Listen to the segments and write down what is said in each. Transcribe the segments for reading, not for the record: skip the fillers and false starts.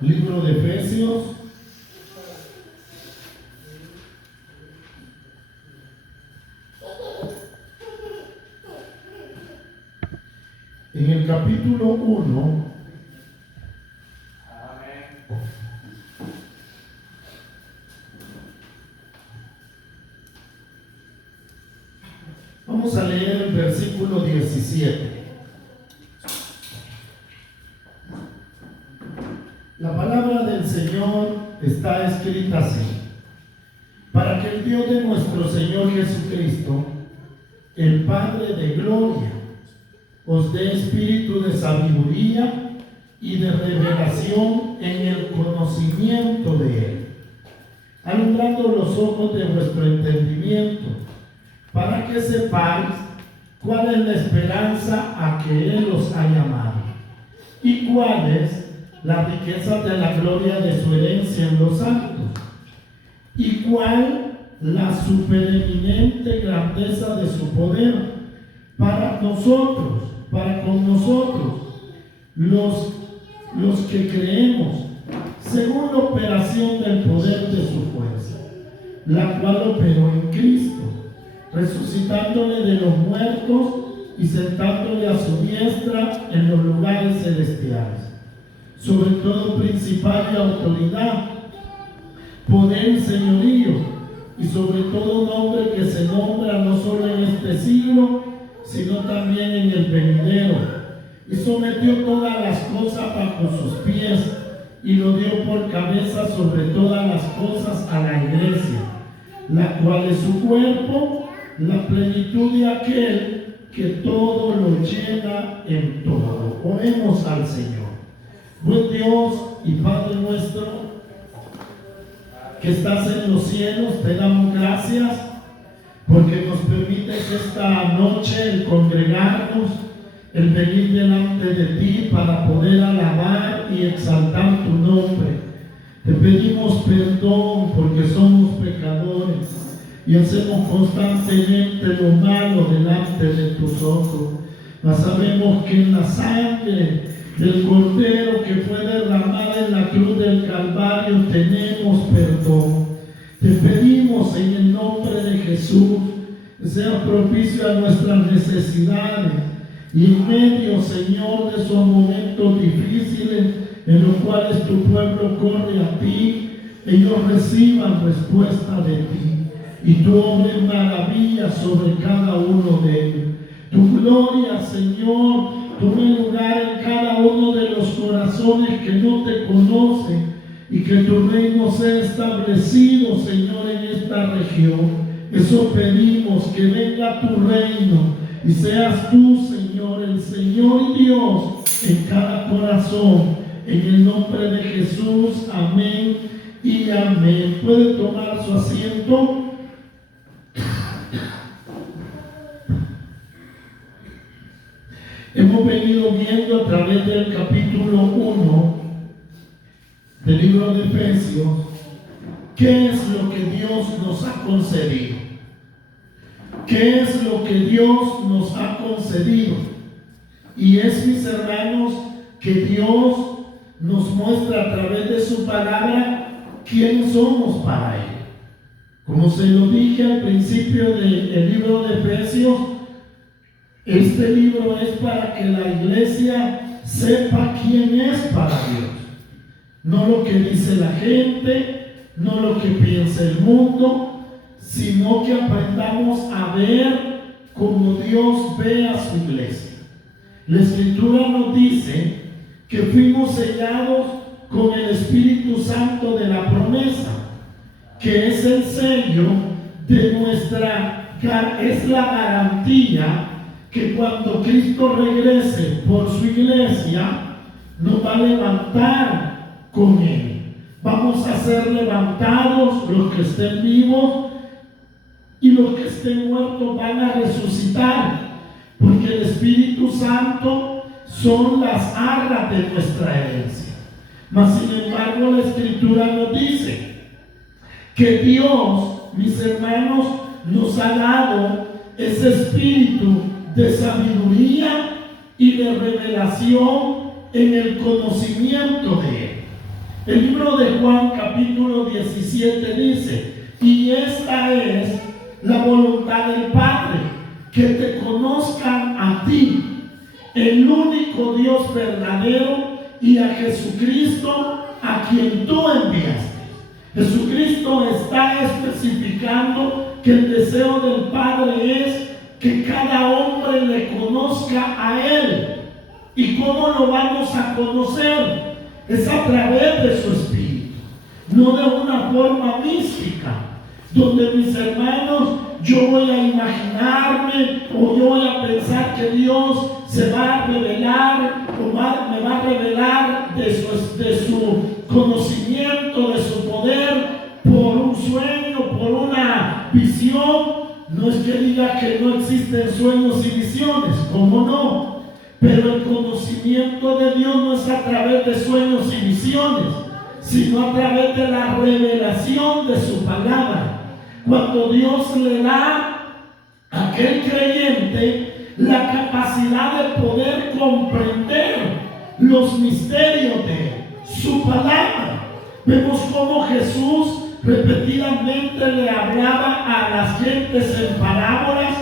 Libro de Efesios, en el capítulo 1, vamos a leer el versículo 17. La palabra del Señor está escrita así: para que el Dios de nuestro Señor Jesucristo, el Padre de gloria, os dé espíritu de sabiduría y de revelación en el conocimiento de Él, alumbrando los ojos de vuestro entendimiento, para que sepáis cuál es la esperanza a que Él os ha llamado, y cuál es la riqueza de la gloria de su herencia en los santos, y cuál la supereminente grandeza de su poder para nosotros, para con nosotros, los que creemos, según la operación del poder de su fuerza, la cual operó en Cristo, resucitándole de los muertos y sentándole a su diestra en los lugares celestiales, sobre todo principal y autoridad, poder y señorío, y sobre todo nombre que se nombra no solo en este siglo, sino también en el venidero, y sometió todas las cosas bajo sus pies, y lo dio por cabeza sobre todas las cosas a la iglesia, la cual es su cuerpo, la plenitud de aquel que todo lo llena en todo. Oremos al Señor. Buen Dios y Padre nuestro, que estás en los cielos, te damos gracias porque nos permites esta noche el congregarnos, el venir delante de ti para poder alabar y exaltar tu nombre. Te pedimos perdón porque somos pecadores y hacemos constantemente lo malo delante de tus ojos. Mas sabemos que en la sangre del Cordero que fue derramada en la cruz del Calvario tenemos perdón. Te pedimos en el nombre de Jesús que sea propicio a nuestras necesidades y en medio, Señor, de esos momentos difíciles en los cuales tu pueblo corre a ti, ellos reciban respuesta de ti y tú obres maravillas sobre cada uno de ellos. Tu gloria, Señor, tome lugar en cada uno de los corazones que no te conocen y que tu reino sea establecido, Señor, en esta región. Eso pedimos, que venga tu reino y seas tú, Señor, el Señor y Dios en cada corazón. En el nombre de Jesús, amén y amén. ¿Puede tomar su asiento? Hemos venido viendo a través del capítulo 1 del libro de Efesios qué es lo que Dios nos ha concedido. ¿Qué es lo que Dios nos ha concedido? Y es, mis hermanos, que Dios nos muestra a través de su palabra quién somos para Él. Como se lo dije al principio del libro de Efesios, este libro es para que la iglesia sepa quién es para Dios. No lo que dice la gente, no lo que piensa el mundo, sino que aprendamos a ver como Dios ve a su iglesia. La Escritura nos dice que fuimos sellados con el Espíritu Santo de la promesa, que es el sello de es la garantía que cuando Cristo regrese por su iglesia, nos va a levantar con Él. Vamos a ser levantados, los que estén vivos, y los que estén muertos van a resucitar, porque el Espíritu Santo son las arras de nuestra herencia. Mas sin embargo la Escritura nos dice que Dios, mis hermanos, nos ha dado ese espíritu de sabiduría y de revelación en el conocimiento de Él. El libro de Juan capítulo 17 dice: y esta es la voluntad del Padre, que te conozcan a ti, el único Dios verdadero, y a Jesucristo, a quien tú enviaste. Jesucristo está especificando que el deseo del Padre es que cada hombre le conozca a Él. ¿Y cómo lo vamos a conocer? Es a través de su Espíritu, no de una forma mística, donde, mis hermanos, yo voy a imaginarme o yo voy a pensar que Dios se va a revelar o me va a revelar de su conocimiento, de su poder, por un sueño, por una visión. No es que diga que no existen sueños y visiones, ¿cómo no? Pero el conocimiento de Dios no es a través de sueños y visiones, sino a través de la revelación de su palabra. Cuando Dios le da a aquel creyente la capacidad de poder comprender los misterios de su palabra. Vemos cómo Jesús repetidamente le hablaba a las gentes en parábolas,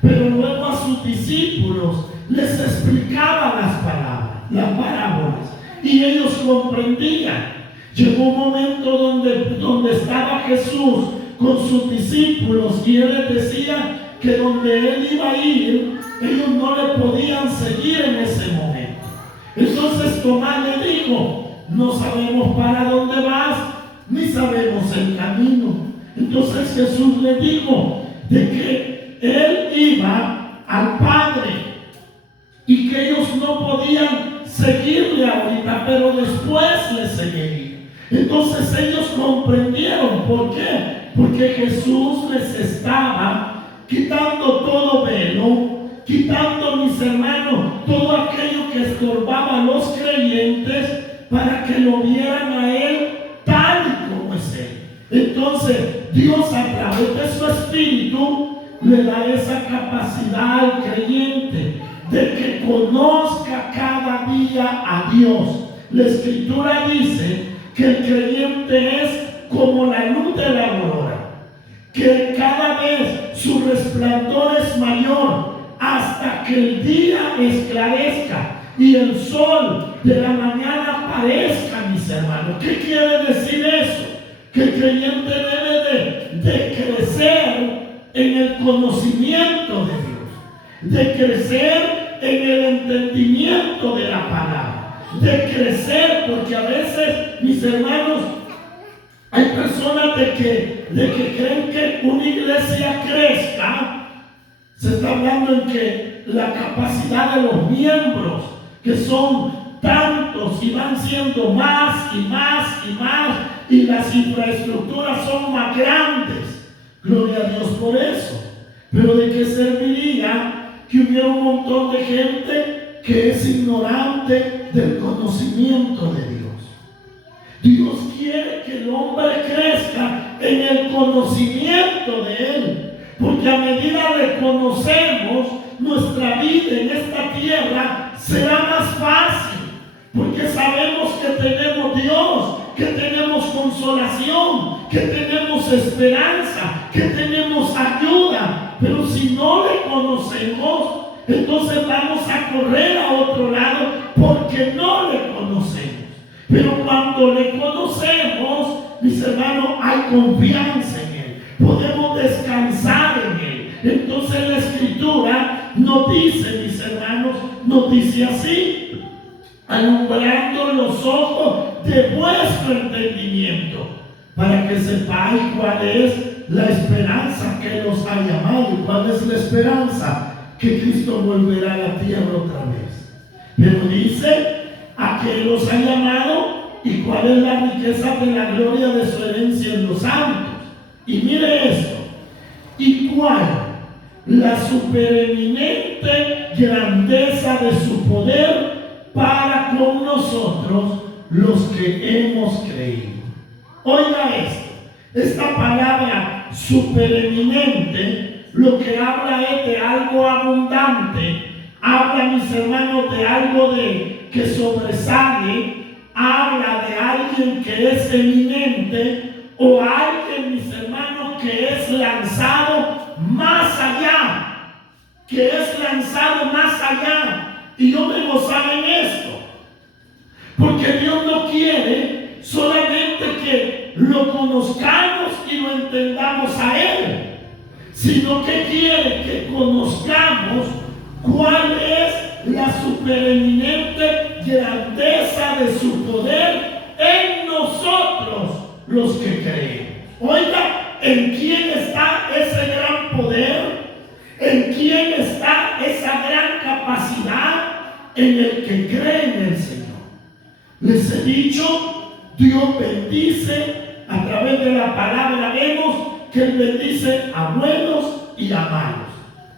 pero luego a sus discípulos les explicaba las parábolas, y ellos comprendían. Llegó un momento donde estaba Jesús con sus discípulos y Él les decía que donde Él iba a ir, ellos no le podían seguir en ese momento. Entonces Tomás le dijo: no sabemos para dónde vas, ni sabemos el camino. Entonces Jesús le dijo de que Él iba al Padre y que ellos no podían seguirle ahorita, pero después le seguirían. Entonces ellos comprendieron. ¿Por qué? Porque Jesús les estaba quitando todo velo, quitando, mis hermanos, todo aquello que estorbaba a los creyentes, para que lo vieran a Él tal y como es Él. Entonces Dios, a través de su Espíritu, le da esa capacidad al creyente de que conozca cada día a Dios. La Escritura dice que el creyente es como la luz de la aurora, que cada vez su resplandor es mayor hasta que el día esclarezca y el sol de la mañana aparezca, mis hermanos. ¿Qué quiere decir eso? Que el creyente debe de crecer en el conocimiento de Dios, de crecer en el entendimiento de la palabra, de crecer, porque a veces, mis hermanos, hay personas de que creen que una iglesia crezca. Se está hablando en que la capacidad de los miembros, que son tantos y van siendo más y más y más, y las infraestructuras son más grandes. Gloria a Dios por eso. Pero ¿de qué serviría que hubiera un montón de gente que es ignorante del conocimiento de Dios? Dios quiere que el hombre crezca en el conocimiento de Él, porque a medida que conocemos, nuestra vida en esta tierra será más fácil, porque sabemos que tenemos Dios, que tenemos consolación, que tenemos esperanza, que tenemos ayuda. Pero si no le conocemos, entonces vamos a correr a otro lado porque no le conocemos. Pero cuando le conocemos, mis hermanos, hay confianza en Él, podemos descansar en Él. Entonces la Escritura nos dice, mis hermanos, nos dice así: alumbrando los ojos de vuestro entendimiento, para que sepáis cuál es la esperanza que los ha llamado. ¿Y cuál es la esperanza? Que Cristo volverá a la tierra otra vez. Pero dice: a que los ha llamado, y cuál es la riqueza de la gloria de su herencia en los santos. Y mire esto: y cuál la supereminente grandeza de su poder para con nosotros los que hemos creído. Oiga esto: esta palabra supereminente lo que habla es de algo abundante, habla, mis hermanos, de algo que sobresale, habla de alguien que es eminente o alguien, mis hermanos, que es lanzado más allá, Y yo me gozaba en esto, porque Dios no quiere solamente que lo conozcamos y lo entendamos a Él, sino que quiere que conozcamos cuál es la supereminente grandeza de su poder en nosotros los que creemos. Oiga, ¿en quién está ese gran poder? ¿En quién está esa gran capacidad? En el que cree en el Señor. Les he dicho, Dios bendice a través de la palabra. Vemos que Él bendice a buenos y a malos,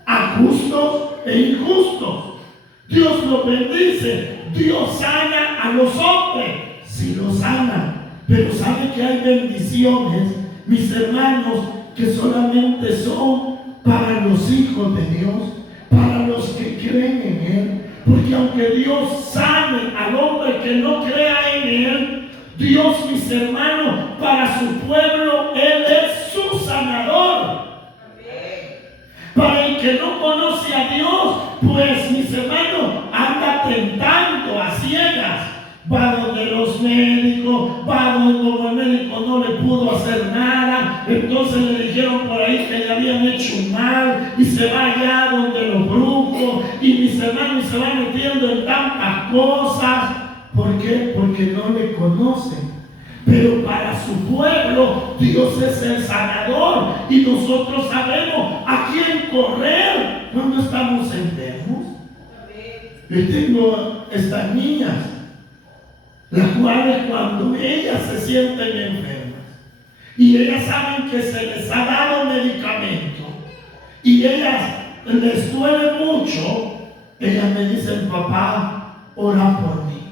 a justos e injustos. Dios los bendice. Dios sana a los hombres, sí los sana. Pero ¿sabe que hay bendiciones, mis hermanos, que solamente son para los hijos de Dios, para los que creen en Él? Porque aunque Dios sane al hombre que no crea en Él, Dios, mis hermanos, para su pueblo, Él es su sanador. Para el que no conoce a Dios, pues, mis hermanos, anda tentando a ciegas. Va donde los médicos, va donde como el médico no le pudo hacer nada, entonces le dijeron por ahí que le habían hecho un mal, y se va allá donde los brujos, y mis hermanos se van metiendo en tantas cosas. ¿Por qué? Porque no le conocen. Pero para su pueblo, Dios es el sanador, y nosotros sabemos a quién correr cuando estamos enfermos. Yo tengo estas niñas, las cuales cuando ellas se sienten enfermas y ellas saben que se les ha dado medicamento y ellas les duele mucho, ellas me dicen: papá, ora por mí.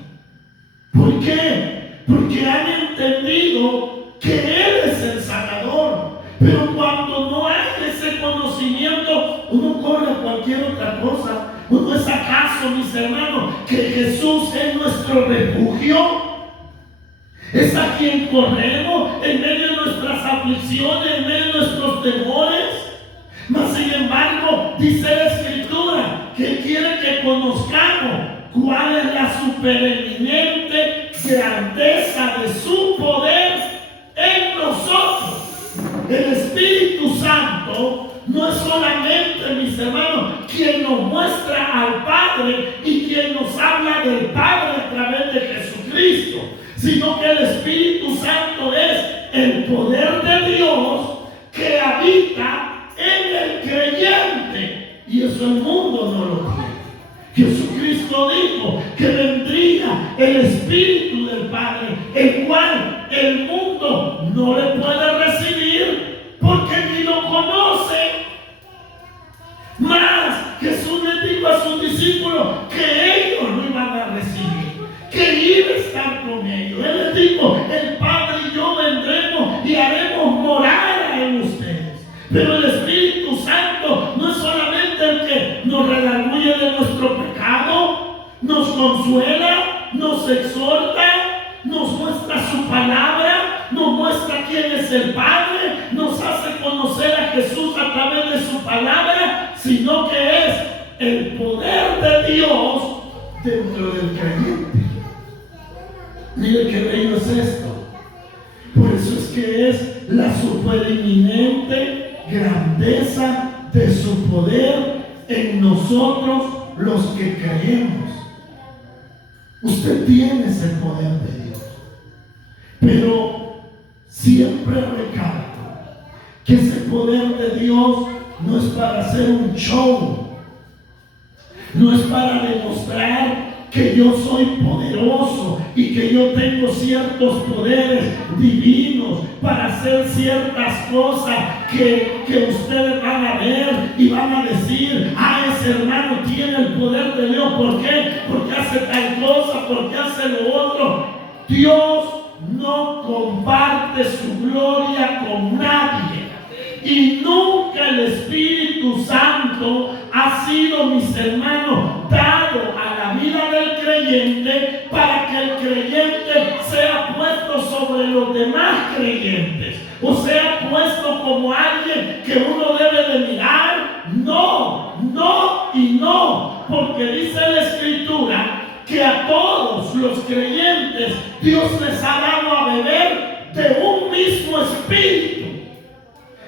¿Por qué? Porque han entendido que Él es el sanador. Pero cuando no hay ese conocimiento, uno corre a cualquier otra cosa. ¿No es acaso, mis hermanos, que Jesús es nuestro refugio? Es a quien corremos en medio de nuestras aflicciones, en medio de nuestros temores. Mas sin embargo, dice la Escritura que Él quiere que conozcamos cuál es la supereminente grandeza de su poder en nosotros. El Espíritu Santo no es solamente, mis hermanos, quien nos muestra al Padre y quien nos habla del Padre a través de Jesucristo, sino que el Espíritu Santo es el poder de Dios que habita en el creyente, y eso el mundo no lo tiene. Jesucristo dijo que vendría el Espíritu del Padre, el cual el mundo no le puede recibir porque ni lo conoce. Mas Jesús les dijo a sus discípulos que ellos lo iban a recibir, que iba a estar con ellos. Él les dijo: el Padre y yo vendremos y haremos morada en ustedes. Pero el Espíritu Santo no es solamente el que nos redarguye de nuestro pecado, nos consuela, nos exhorta, nos muestra su palabra, nos muestra quién es el Padre, nos hace conocer a Jesús a través de su palabra, sino que es el poder de Dios dentro del creyente. Mire qué bello es esto. Por eso es que es la supereminente grandeza de su poder en nosotros los que creemos. Usted tiene ese poder de Dios, pero siempre recalco que ese poder de Dios no es para hacer un show, no es para demostrar que yo soy poderoso y que yo tengo ciertos poderes divinos para hacer ciertas cosas que ustedes van a ver y van a decir: ah, ese hermano tiene el poder de Dios. ¿Por qué? Porque hace tal cosa, porque hace lo otro. Dios no comparte su gloria con nadie, y nunca el Espíritu Santo ha sido, mis hermanos, dado a la vida del creyente creyente para que el creyente sea puesto sobre los demás creyentes, o sea puesto como alguien que uno debe de mirar. No, no y no, porque dice la Escritura que a todos los creyentes Dios les ha dado a beber de un mismo espíritu.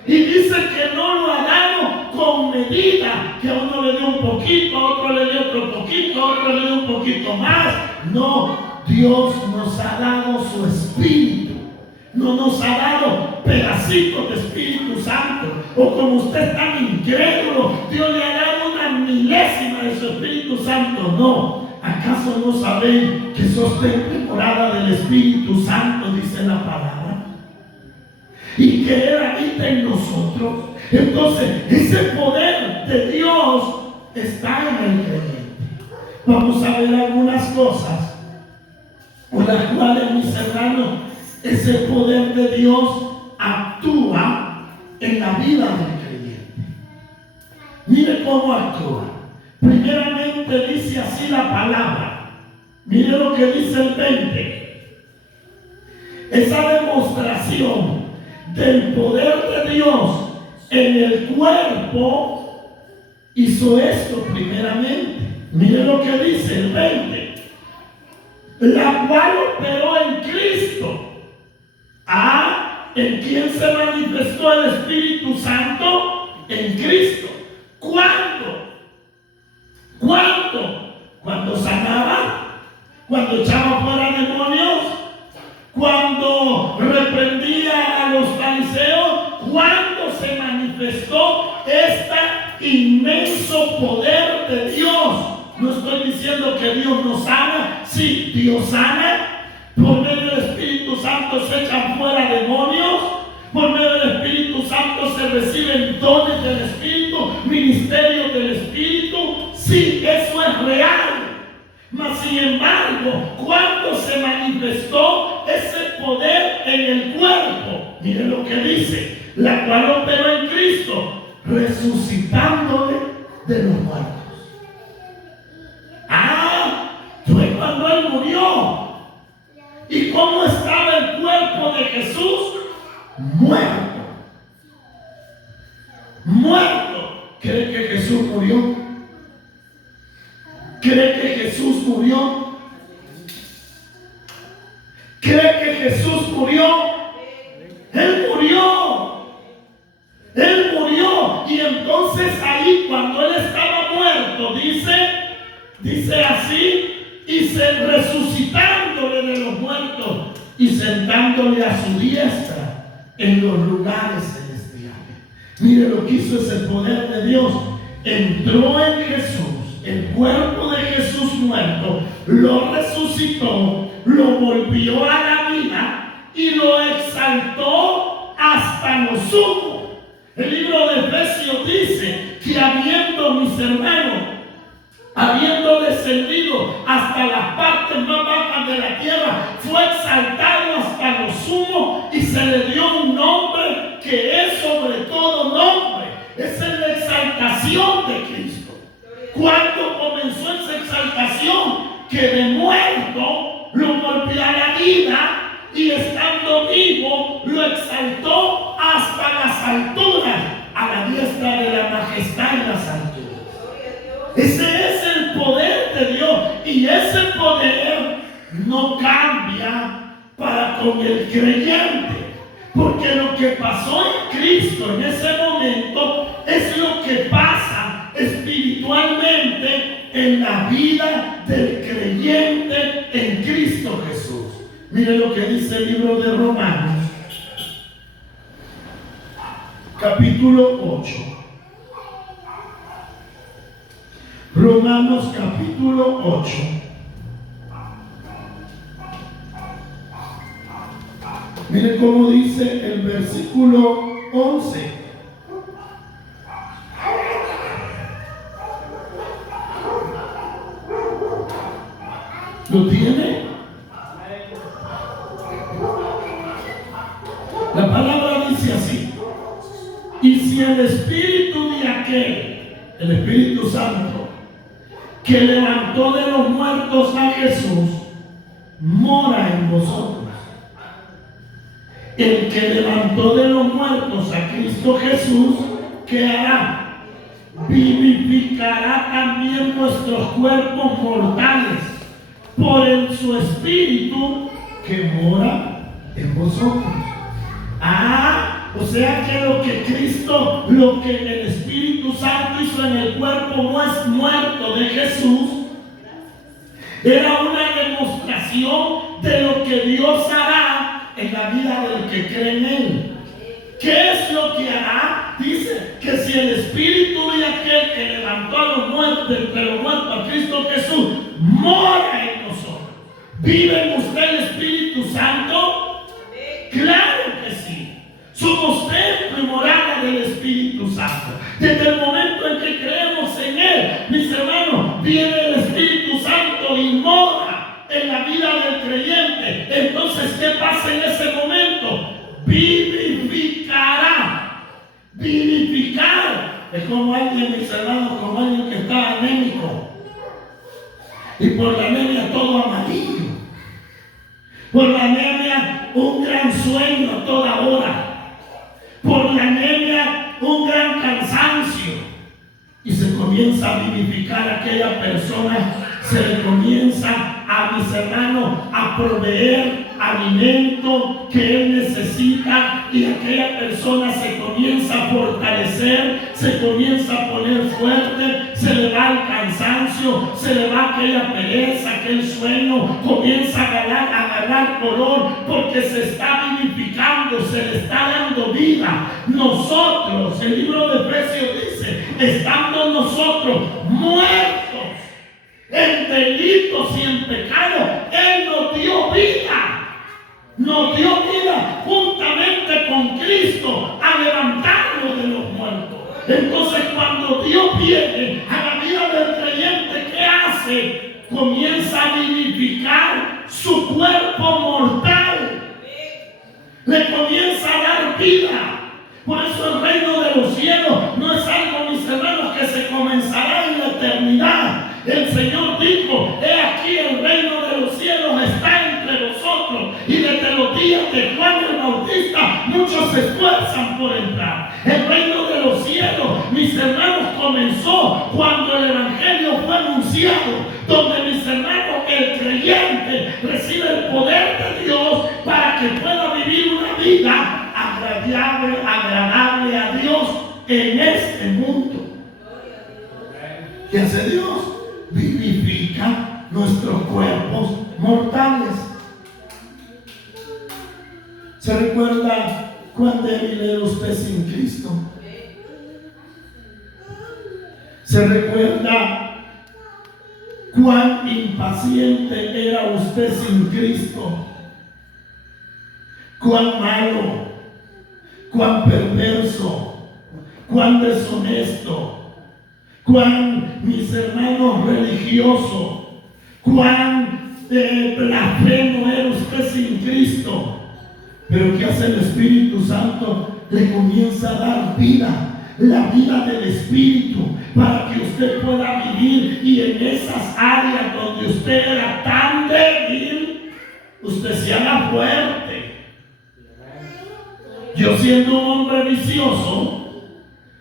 Y dice que no lo ha dado con medida, que a uno le dio un poquito, a otro le dio otro poquito, a otro le dio un poquito más. No, Dios nos ha dado su espíritu. No nos ha dado pedacitos de Espíritu Santo. O como usted es tan incrédulo, Dios le ha dado una milésima de su Espíritu Santo. No. ¿Acaso no saben que sos templo y morada del Espíritu Santo? Dice la palabra. Y que Él habita en nosotros. Entonces, ese poder de Dios está en el creyente. Vamos a ver algunas cosas por las cuales, mis hermanos, ese poder de Dios actúa en la vida del creyente. Mire cómo actúa. Primeramente dice así la palabra. Mire lo que dice el 20. Esa demostración del poder de Dios en el cuerpo hizo esto primeramente. Mire lo que dice el 20. La cual operó en Cristo. ¿En quién se manifestó el Espíritu Santo? En Cristo. ¿Cuándo? Cuando sanaba, cuando echaba fuera demonios, cuando reprendía a los fariseos, cuando se manifestó este inmenso poder de Dios. No estoy diciendo que Dios no sana. Sí, Dios sana. Por medio del Espíritu Santo se echan fuera demonios. Por medio del Espíritu Santo se reciben dones del Espíritu, ministerios del Espíritu. Sí, eso es real. Mas sin embargo, cuando se manifestó ese poder en el cuerpo, miren lo que dice, la cual operó en Cristo, resucitándole de los muertos. Fue cuando Él murió. ¿Y cómo estaba el cuerpo de Jesús? Muerto. ¿Cree que Jesús murió? ¿Cree que Jesús murió? ¿Cree que Jesús murió? Él murió. Y entonces ahí, cuando Él estaba muerto, dice así, y se resucitándole de los muertos y sentándole a su diestra en los lugares celestiales. Mire lo que hizo ese poder de Dios. Entró en Jesús, el cuerpo de Jesús muerto, lo resucitó, lo volvió a la vida y lo exaltó hasta lo sumo. El libro de Efesios dice que mis hermanos, habiendo descendido hasta las partes más bajas de la tierra, fue exaltado hasta lo sumo y se le dio un nombre que es sobre todo nombre. Esa es la exaltación de Cristo. ¿Cuándo comenzó esa exaltación? Que de muerto lo volvió a la vida y estando vivo lo exaltó hasta las alturas, a la diestra de la majestad en las alturas. Ese es el poder de Dios, y ese poder no cambia para con el creyente, porque lo que pasó en Cristo en ese momento es lo que pasa espiritualmente en la vida del creyente en Cristo Jesús. Mire lo que dice el libro de Romanos, capítulo 8. Romanos capítulo 8. Mire cómo dice el versículo 11. ¿Lo tiene? La palabra dice así: y si el Espíritu de aquel, el Espíritu Santo, que levantó de los muertos a Jesús, mora en vosotros. El que levantó de los muertos a Cristo Jesús, ¿qué hará? Vivificará también nuestros cuerpos mortales por su Espíritu que mora en vosotros. O sea que lo que Cristo, lo que el Espíritu Santo hizo en el cuerpo muerto de Jesús, era una demostración de lo que Dios hará en la vida del que cree en Él. ¿Qué es lo que hará? Dice que si el Espíritu de aquel que levantó a los muertos, entre los muertos a Cristo Jesús, mora en nosotros, ¿vive en usted el Espíritu Santo? Claro que sí. Somos templo y morada del Espíritu Santo. Desde el momento en que creemos en Él, mis hermanos, viene el Espíritu Santo y mora en la vida del creyente. Entonces, ¿qué pasa en ese momento? Vivificará. Vivificar es como alguien, mis hermanos, como alguien que está anémico y por la anemia todo amarillo, por la anemia un gran sueño a toda hora, por la anemia un gran cansancio, y se comienza a vivificar a aquella persona, se le comienza a, mis hermanos, a proveer alimento que él necesita, y aquella persona se comienza a fortalecer, se comienza a poner fuerte, se le va el cansancio, se le va aquella pereza, aquel sueño, comienza a agarrar color, porque se está vivificando, se le está dando vida. Nosotros, el libro de Efesios dice, estando nosotros muertos en delitos y en pecado, Él nos dio vida. Nos dio vida juntamente con Cristo a levantarnos de los muertos. Entonces, cuando Dios viene a la vida del creyente, ¿qué hace? Comienza a vivificar su cuerpo mortal. Le comienza a dar vida. Por eso el reino de los cielos no es algo, mis hermanos, que se comenzará en la eternidad. El Señor dijo: he aquí el reino de los cielos está entre vosotros. Y desde los días de Juan el Bautista muchos se esfuerzan por entrar. El reino de los cielos, mis hermanos, comenzó cuando el Evangelio fue anunciado, donde, mis hermanos, el creyente recibe el poder de Dios para que pueda vivir una vida agradable a Dios en este mundo. ¿Qué hace Dios? Vivifica nuestros cuerpos mortales. ¿Se recuerda cuán débil era usted sin Cristo? ¿Se recuerda cuán impaciente era usted sin Cristo? Cuán malo, cuán perverso, cuán deshonesto, cuán, mis hermanos, religioso, cuán blasfemo era usted sin Cristo. Pero ¿qué hace el Espíritu Santo? Le comienza a dar vida, la vida del Espíritu, para que usted pueda vivir, y en esas áreas donde usted era tan débil, usted se haga fuerte. Yo, siendo un hombre vicioso,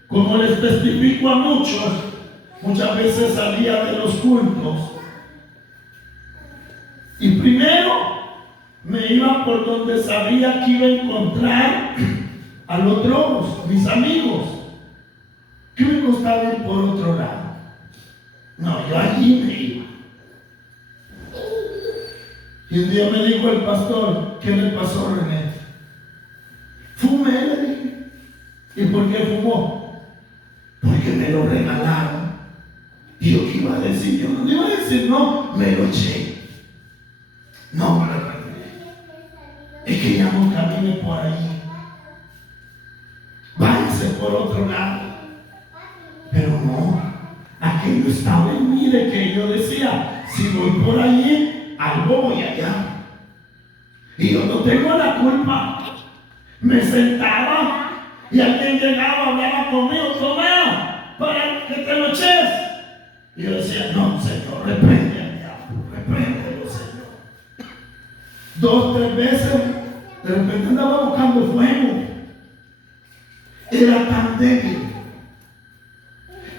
como les testifico a muchos, muchas veces salía de los cultos y primero me iba por donde sabía que iba a encontrar a los drogos, mis amigos. ¿Qué me costaba ir por otro lado? No, yo allí me iba. Y un día me dijo el pastor: ¿qué le pasó, René? Fumé, le dije. ¿Y por qué fumó? Porque me lo regalaron. ¿Y yo qué iba a decir? Yo no le iba a decir, no, me lo eché. No, me lo regalé. Es que ya no camine por ahí. Váyase por otro lado. Pero no, aquello estaba en mí, de que yo decía: si voy por allí, algo voy allá. Y yo no tengo la culpa. Me sentaba y alguien llegaba, hablaba conmigo: toma, para que te lo eches. Y yo decía, no, Señor, reprende al diablo, repréndelo, Señor. 2, 3 veces, de repente andaba buscando fuego. Era tan débil.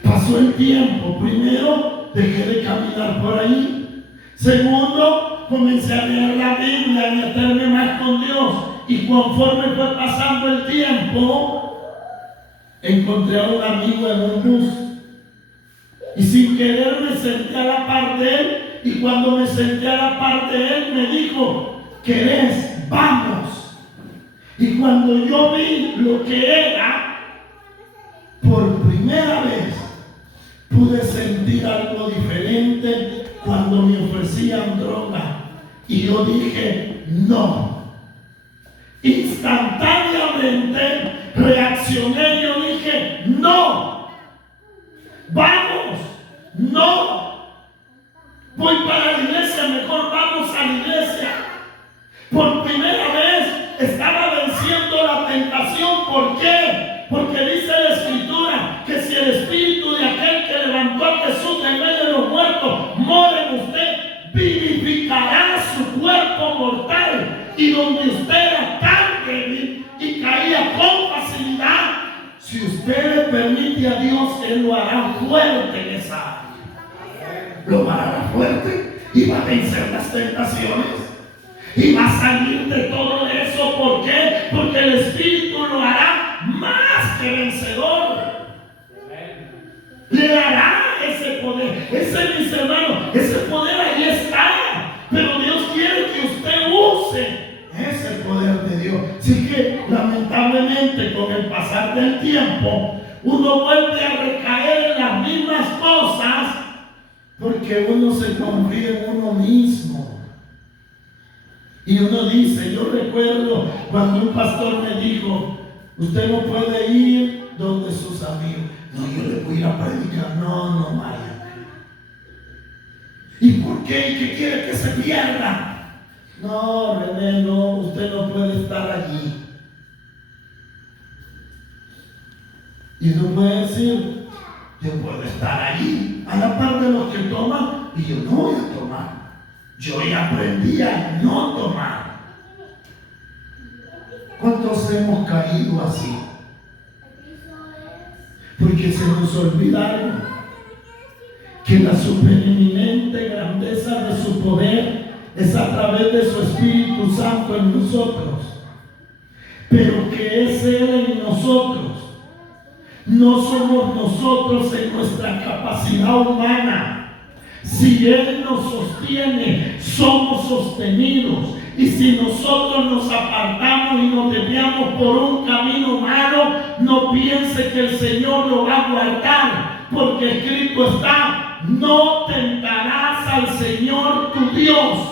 Pasó el tiempo. Primero, dejé de caminar por ahí. Segundo, comencé a leer la Biblia, a meterme más con Dios. Y conforme fue pasando el tiempo, encontré a un amigo en un bus. Y sin querer me senté a la par de él. Y cuando me senté a la par de él, me dijo, ¿querés? Vamos. Y cuando yo vi lo que era, por primera vez pude sentir algo diferente cuando me ofrecían droga. Y yo dije, no. Instantáneamente reaccioné. Yo dije, no. Vamos. No. Voy para la iglesia, mejor vamos a la iglesia. Por primera vez estaba venciendo la tentación. ¿Por qué? Porque dice la Escritura que si el espíritu de aquel que levantó a Jesús de en medio de los muertos mora en usted, vivificará su cuerpo mortal. Y donde usted era tan débil y caía con facilidad, si usted le permite a Dios, Él lo hará fuerte en esa área. Lo hará fuerte y va a vencer las tentaciones. Y va a salir de todo eso. ¿Por qué? Porque el Espíritu lo hará más que vencedor. Le dará ese poder. Ese, mis hermanos, ese poder ahí está. Pero Dios quiere que usted use ese poder de Dios. Así que lamentablemente con el pasar del tiempo uno vuelve a recaer en las mismas cosas porque uno se confía en uno mismo. Y uno dice, yo recuerdo cuando un pastor me dijo, usted no puede ir donde sus amigos. No, yo le voy a ir a predicar. No vaya. ¿Y por qué? ¿Y qué quiere que se pierda? No, René, no, usted no puede estar allí. Y uno puede decir, yo puedo estar allí, a la par de los que toman, y yo no voy a tomar. Yo ya aprendí a no tomar. ¿Cuántos hemos caído así? Porque se nos olvidaron que la supereminente grandeza de su poder es a través de su Espíritu Santo en nosotros, pero que es Él en nosotros. No somos nosotros en nuestra capacidad humana. Si Él nos sostiene, somos sostenidos. Y si nosotros nos apartamos y nos desviamos por un camino malo, no piense que el Señor lo va a guardar, porque escrito está, no tentarás al Señor tu Dios.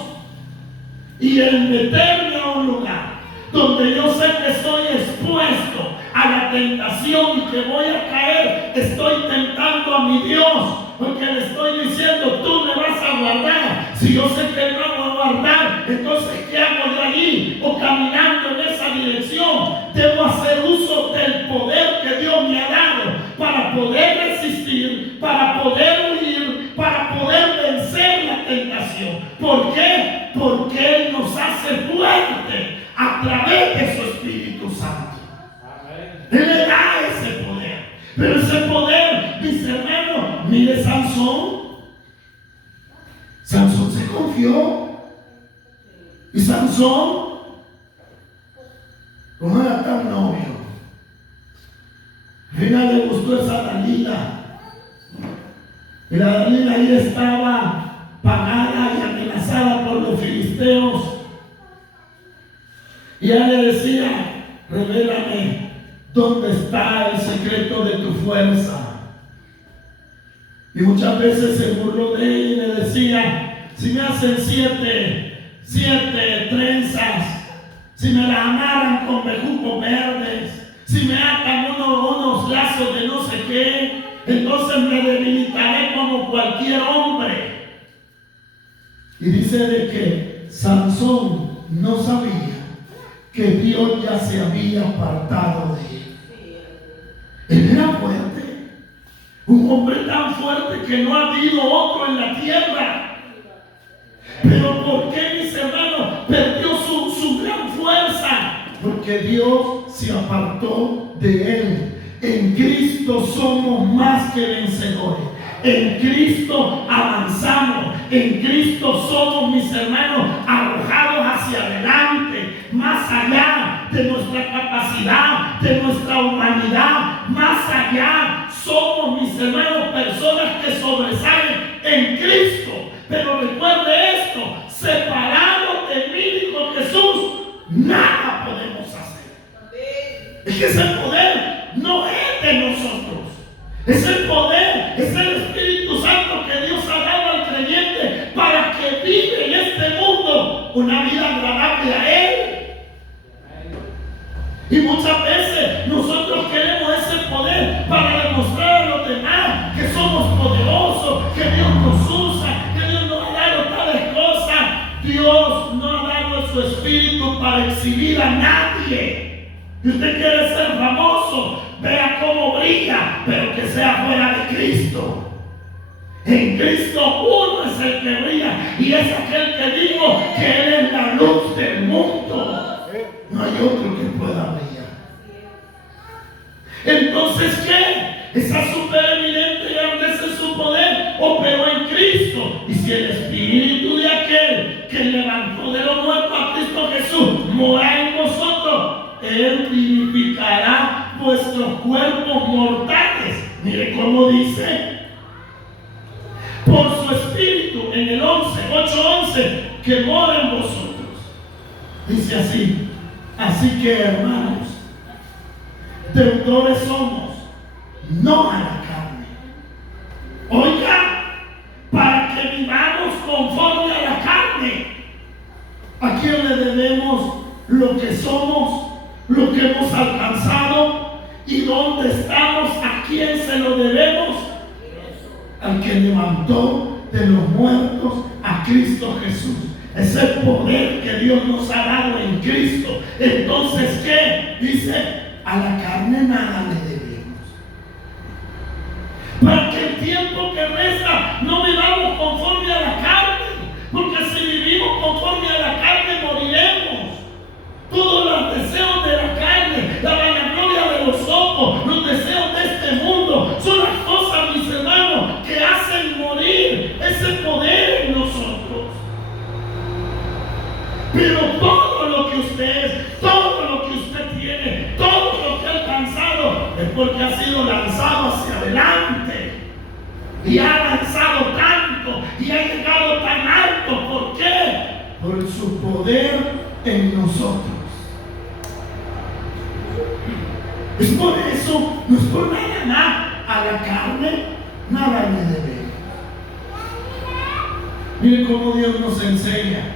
Y el meterme a un lugar donde yo sé que estoy expuesto a la tentación y que voy a caer, estoy tentando a mi Dios, porque le estoy diciendo, tú me vas a guardar. Si yo sé que Él no me va a guardar, entonces ¿qué hago de allí? O caminando en esa dirección, debo hacer uso del poder que Dios me ha dado para poder resistir, para poder huir, para poder vencer la tentación. ¿Por qué? Porque Él nos hace fuerte a través de su Espíritu Santo. Él le da ese poder. Pero ese poder, mis hermanos, mire Sansón. Sansón se confió. Y Sansón, como era tan novio, al final le gustó esa Dalila. Y la Dalila ahí estaba pagada y amenazada por los filisteos. Y ella le decía, revélame dónde está el secreto de tu fuerza. Y muchas veces se burló de ella y le decía, si me hacen siete trenzas, si me la amarran con bejucos verdes, si me atan unos lazos de no sé qué, entonces me debilitaré como cualquier hombre. Y dice de que Sansón no sabía que Dios ya se había apartado de él. Él era fuerte. Un hombre tan fuerte que no ha habido otro en la tierra. Pero ¿por qué, mis hermanos, perdió su gran fuerza? Porque Dios se apartó de él. En Cristo somos más que vencedores. En Cristo avanzamos. En Cristo somos, mis hermanos, arrojados hacia adelante, más allá de nuestra capacidad, de nuestra humanidad, más allá. Somos, mis hermanos, personas que sobresalen en Cristo. Pero recuerde esto: separados de mí, dijo Jesús, nada podemos hacer. Es que ese poder no es de nosotros. Es el poder, es el Espíritu Santo que Dios ha dado al creyente para que vive en este mundo una vida agradable a Él. Y muchas veces nosotros queremos ese poder para demostrar a los demás que somos poderosos, que Dios nos usa, que Dios nos ha dado tales cosas. Dios no ha dado su Espíritu para exhibir a nadie. Y usted quiere ser famoso, vea cómo brilla, pero que sea fuera de Cristo. En Cristo uno es el que brilla, y es aquel que digo que Él es la luz del mundo. No hay otro que pueda brillar. Entonces, ¿qué? Esa supereminente grandeza en su poder operó en Cristo. Y si el Espíritu de aquel que levantó de los muertos a Cristo Jesús mora en vosotros, Él vivificará vuestros cuerpos mortales. Mire cómo dice: por su Espíritu, en el 8:11, que mora en vosotros. Dice así: así que, hermanos, deudores somos, no a la carne. Oiga, para que vivamos conforme a la carne. ¿A quién le debemos lo que somos, lo que hemos alcanzado y dónde estamos? ¿A quién se lo debemos? Al que levantó de los muertos a Cristo Jesús. Es el poder que Dios nos ha dado en Cristo. Entonces, ¿qué? Dice: a la carne nada le debemos. Para que el tiempo que resta no vivamos conforme a la carne. Porque si vivimos conforme a la carne, moriremos. Todos los deseos de la carne, la vanagloria de los ojos, los deseos de este mundo, son las cosas, mis hermanos, que hacen morir ese poder en nosotros. Pero todo lo que usted es, todo lo que usted tiene, todo lo que ha alcanzado, es porque ha sido lanzado hacia adelante. Y ha avanzado tanto, y ha llegado tan alto. ¿Por qué? Por su poder en nosotros. Es por eso, no es por nada, a la carne nada le debemos. Miren cómo Dios nos enseña.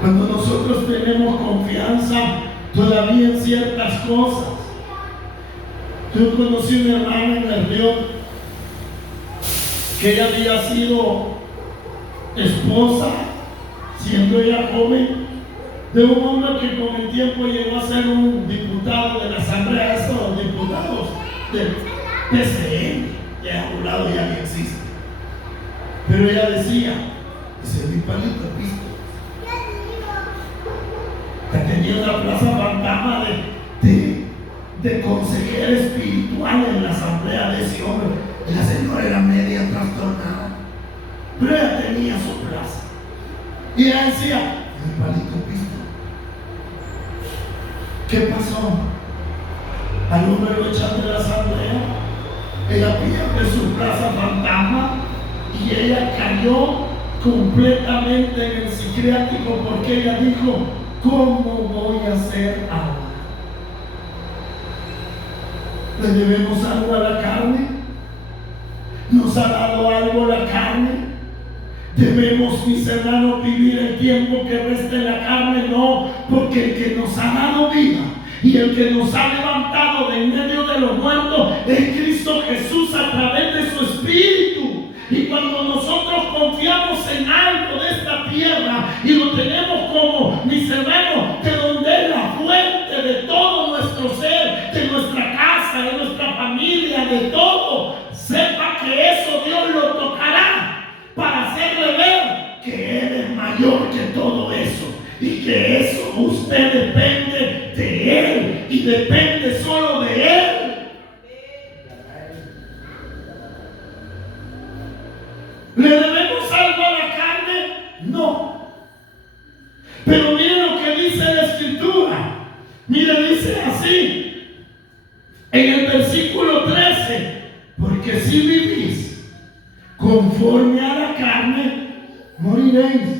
Cuando nosotros tenemos confianza todavía en ciertas cosas. Yo conocí una hermana en el río que ella había sido esposa, siendo ella joven, de un hombre que con el tiempo llegó a ser un diputado de la Asamblea, estos diputados del PCN, ya a un lado ya ni existe. Pero ella decía: ese es mi palito pisto. Que tenía una plaza fantasma de consejera espiritual en la asamblea de ese hombre. La señora era media trastornada, pero ella tenía su plaza. Y ella decía: mi palito pisto. ¿Qué pasó? Al hombre lo echan de la asamblea. Ella pierde su plaza fantasma y ella cayó completamente en el psiquiátrico porque ella dijo: ¿cómo voy a hacer ahora? ¿Le debemos algo a la carne? ¿Nos ha dado algo la carne? ¿Debemos, mis hermanos, vivir el tiempo que resta en la carne? No, porque el que nos ha dado vida y el que nos ha levantado de en medio de los muertos es Cristo Jesús a través de su Espíritu. Y cuando nosotros confiamos en algo de esta tierra y lo tenemos como, mis hermanos, de donde es la fuente de todo nuestro ser, de nuestra casa, de nuestra familia, de todo, mejor que todo eso. Y que eso usted depende de Él y depende solo de Él. ¿Le debemos algo a la carne? No. Pero mire lo que dice la Escritura. Mire, dice así en el versículo 13: porque si vivís conforme a la carne, moriréis.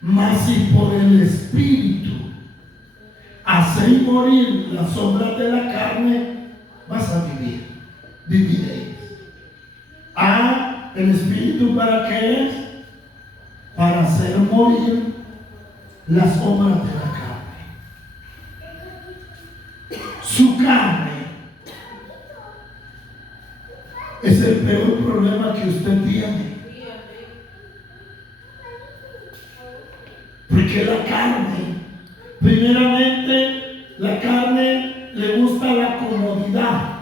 Mas si por el Espíritu hacéis morir las obras de la carne, vas a vivir, viviréis. ¿El Espíritu para qué es? Para hacer morir las obras de la carne. Su carne es el peor problema que usted tiene. Porque la carne, primeramente, la carne le gusta la comodidad.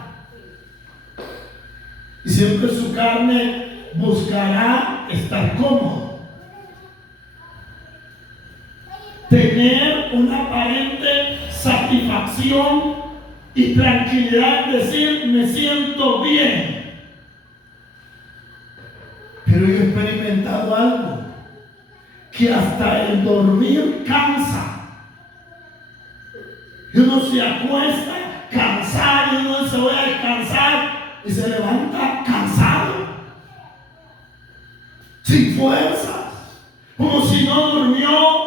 Y siempre su carne buscará estar cómodo. Tener una aparente satisfacción y tranquilidad, decir, me siento bien. Pero yo he experimentado algo, que hasta el dormir cansa. Y uno se acuesta cansado, y uno se va a descansar y se levanta cansado, sin fuerzas, como si no durmió.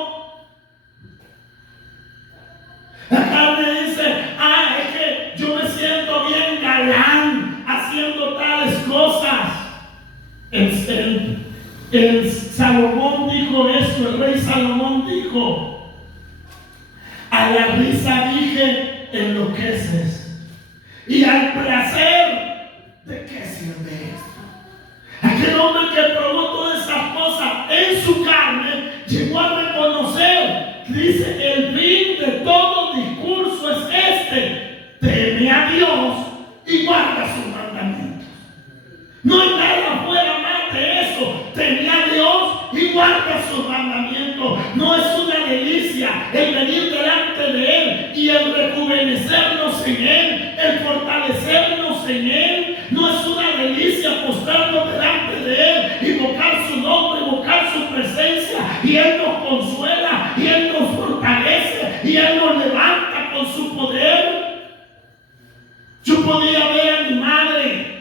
La carne dice, es que yo me siento bien galán haciendo tales cosas. El Salomón dijo eso, el rey Salomón dijo: a la risa dije, enloqueces, y al placer, ¿de qué sirve esto? Aquel hombre que probó todas esas cosas en su carne llegó a reconocer, dice, el fin de todo discurso es este: teme a Dios y guarda sus mandamientos. No hay nada fuera más de eso. Teme a Dios y guarda sus mandamientos. No es una delicia el venir delante de Él y el rejuvenecernos en Él, el fortalecernos en Él. No es una delicia postrarnos delante de Él, invocar su nombre, invocar su presencia, y Él nos consuela, y Él nos fortalece, y Él nos levanta con su poder. Yo podía ver a mi madre.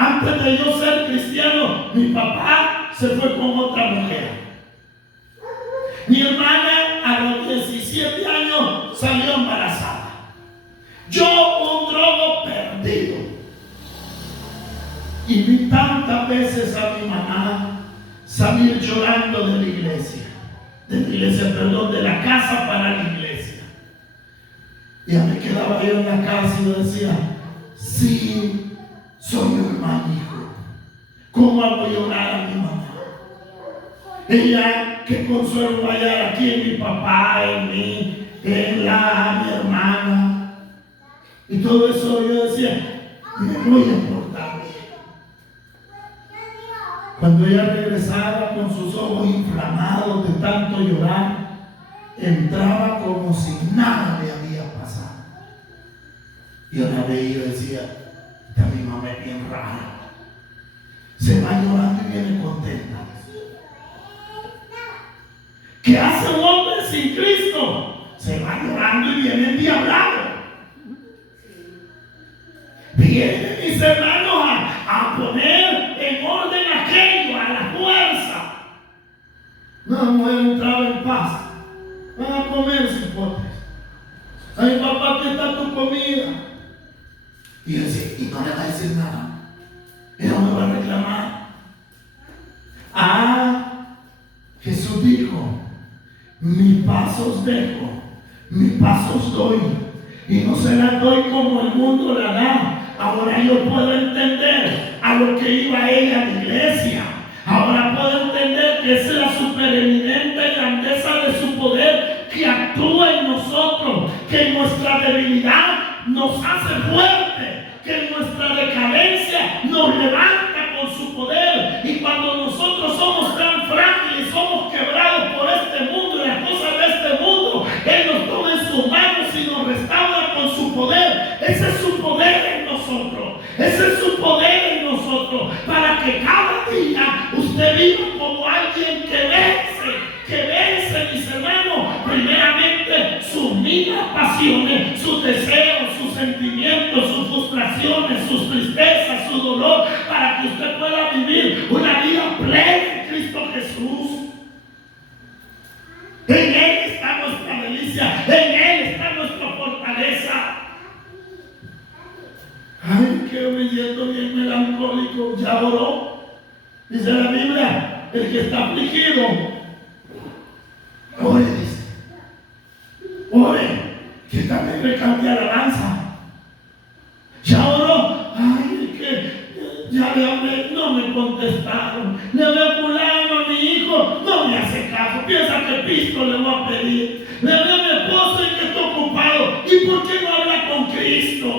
Antes de yo ser cristiano, mi papá se fue con otra mujer. Mi hermana a los 17 años salió embarazada. Yo, un drogo perdido. Y vi tantas veces a mi mamá salir llorando de la iglesia. De la casa para la iglesia. Y ya me quedaba yo en la casa y yo decía, sí, soy un mal hijo. ¿Cómo hago llorar a mi mamá? Ella, qué consuelo va a hallar aquí en mi papá, en mí, mi hermana. Y todo eso yo decía, me voy a portar bien. Cuando ella regresaba con sus ojos inflamados de tanto llorar, entraba como si nada le había pasado. Y una vez yo decía, mi mamá es bien rara. Se va llorando y viene contenta. ¿Qué hace un hombre sin Cristo? Se va llorando y viene endiablado. Vienen mis hermanos a poner en orden aquello, a la fuerza. No, no he entrado en paz. Van a comer sin potes. Ay, papá, ¿qué está tu comida? Y yo decía, y no le va a decir nada. Y no me va a reclamar. Jesús dijo, mi paz os dejo, mi paz os doy. Y no se la doy como el mundo la da. Ahora yo puedo entender a lo que iba ella a la iglesia. Ahora puedo entender que esa es la supereminente grandeza de su poder que actúa en nosotros, que en nuestra debilidad nos hace fuerte, que en nuestra decadencia nos levanta con su poder. Y cuando nosotros somos tan frágiles, somos quebrados por mismas pasiones, sus deseos, sus sentimientos, sus frustraciones, sus tristezas, su dolor, para que usted pueda vivir una vida plena en Cristo Jesús. En Él está nuestra delicia, en Él está nuestra fortaleza. Ay, que me siento bien melancólico. ¿Ya oró? Dice la Biblia, el que está afligido, ore, dice. Ore, que también me cambia alabanza. ¿Ya oró? Ay, es que ya le hablé, no me contestaron. Le hablé fulano a mi hijo, no me hace caso. Piensa que pisto le voy a pedir. Le hablé a mi esposo y que está ocupado. ¿Y por qué no habla con Cristo?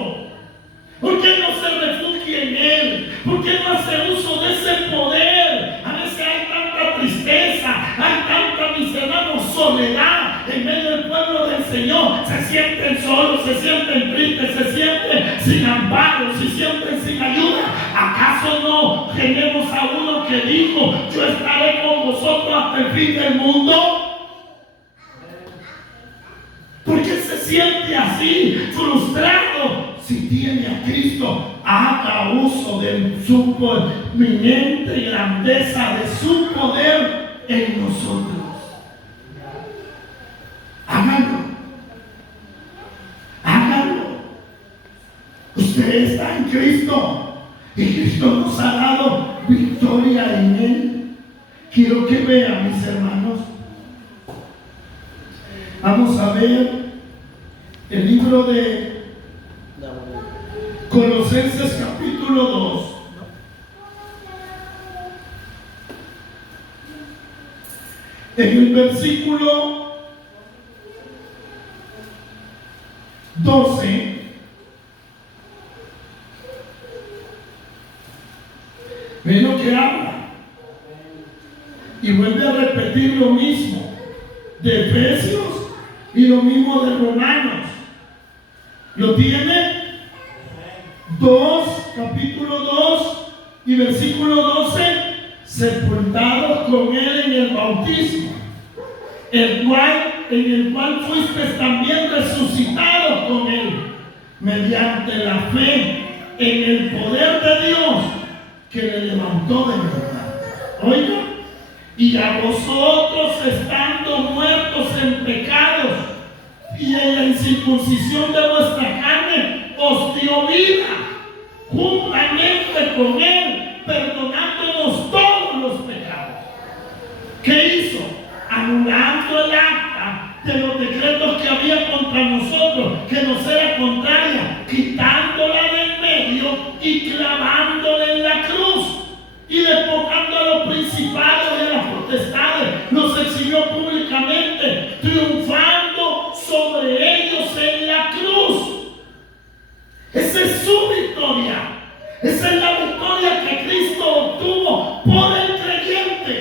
¿Por qué no se refugia en Él? ¿Por qué no hace uso de ese poder? A veces hay tanta tristeza, hay tanta miseria, soledad en medio del pueblo del Señor. Se sienten solos, se sienten tristes, se sienten sin amparo, se sienten sin ayuda. ¿Acaso no tenemos a uno que dijo: yo estaré con vosotros hasta el fin del mundo? ¿Por qué se siente así, frustrado? Si tiene a Cristo, haga uso de su eminente grandeza, de su poder en nosotros. Hágalo. Hágalo. Usted está en Cristo y Cristo nos ha dado victoria en Él. Quiero que vean, mis hermanos. Vamos a ver el libro de Colosenses capítulo 2. En el versículo 12 ve lo que habla y vuelve a repetir lo mismo de Efesios y lo mismo de Romanos. ¿Lo tiene? Capítulo 2 y versículo 12: sepultados con Él en el bautismo, en el cual fuiste también resucitados con Él, mediante la fe en el poder de Dios que le levantó de verdad. Oiga, y a vosotros, estando muertos en pecados y en la incircuncisión de vuestra carne, os dio vida juntamente con Él, perdonándonos todos los pecados. ¿Qué hizo? Anulando el acta de los decretos que había contra nosotros, que nos era contraria, quitándola del medio y clavándola en la cruz, y despojando a los principados y a las potestades, los exhibió públicamente, triunfando sobre ellos en la cruz. Esa es su victoria. Esa es la victoria que Cristo obtuvo por el creyente.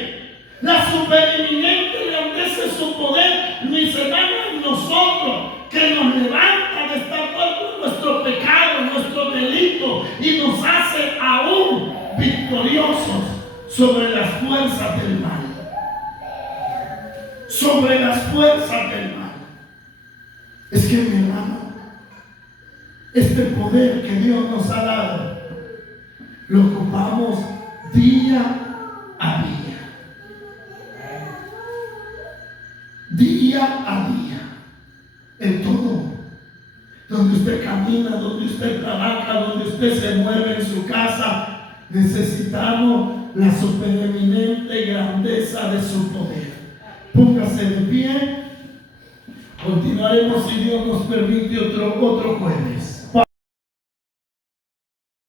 La supereminente grandeza de su poder, mis hermanos, en nosotros, que nos levanta de estar muertos en nuestro pecado, en nuestro delito, y nos hace aún victoriosos sobre las fuerzas del mal. Sobre las fuerzas del mal. Es que, mi hermano, este poder que Dios nos ha dado, lo ocupamos día a día. Día a día. En todo. Donde usted camina, donde usted trabaja, donde usted se mueve en su casa, necesitamos la supereminente grandeza de su poder. Póngase de pie. Continuaremos, si Dios nos permite, otro jueves.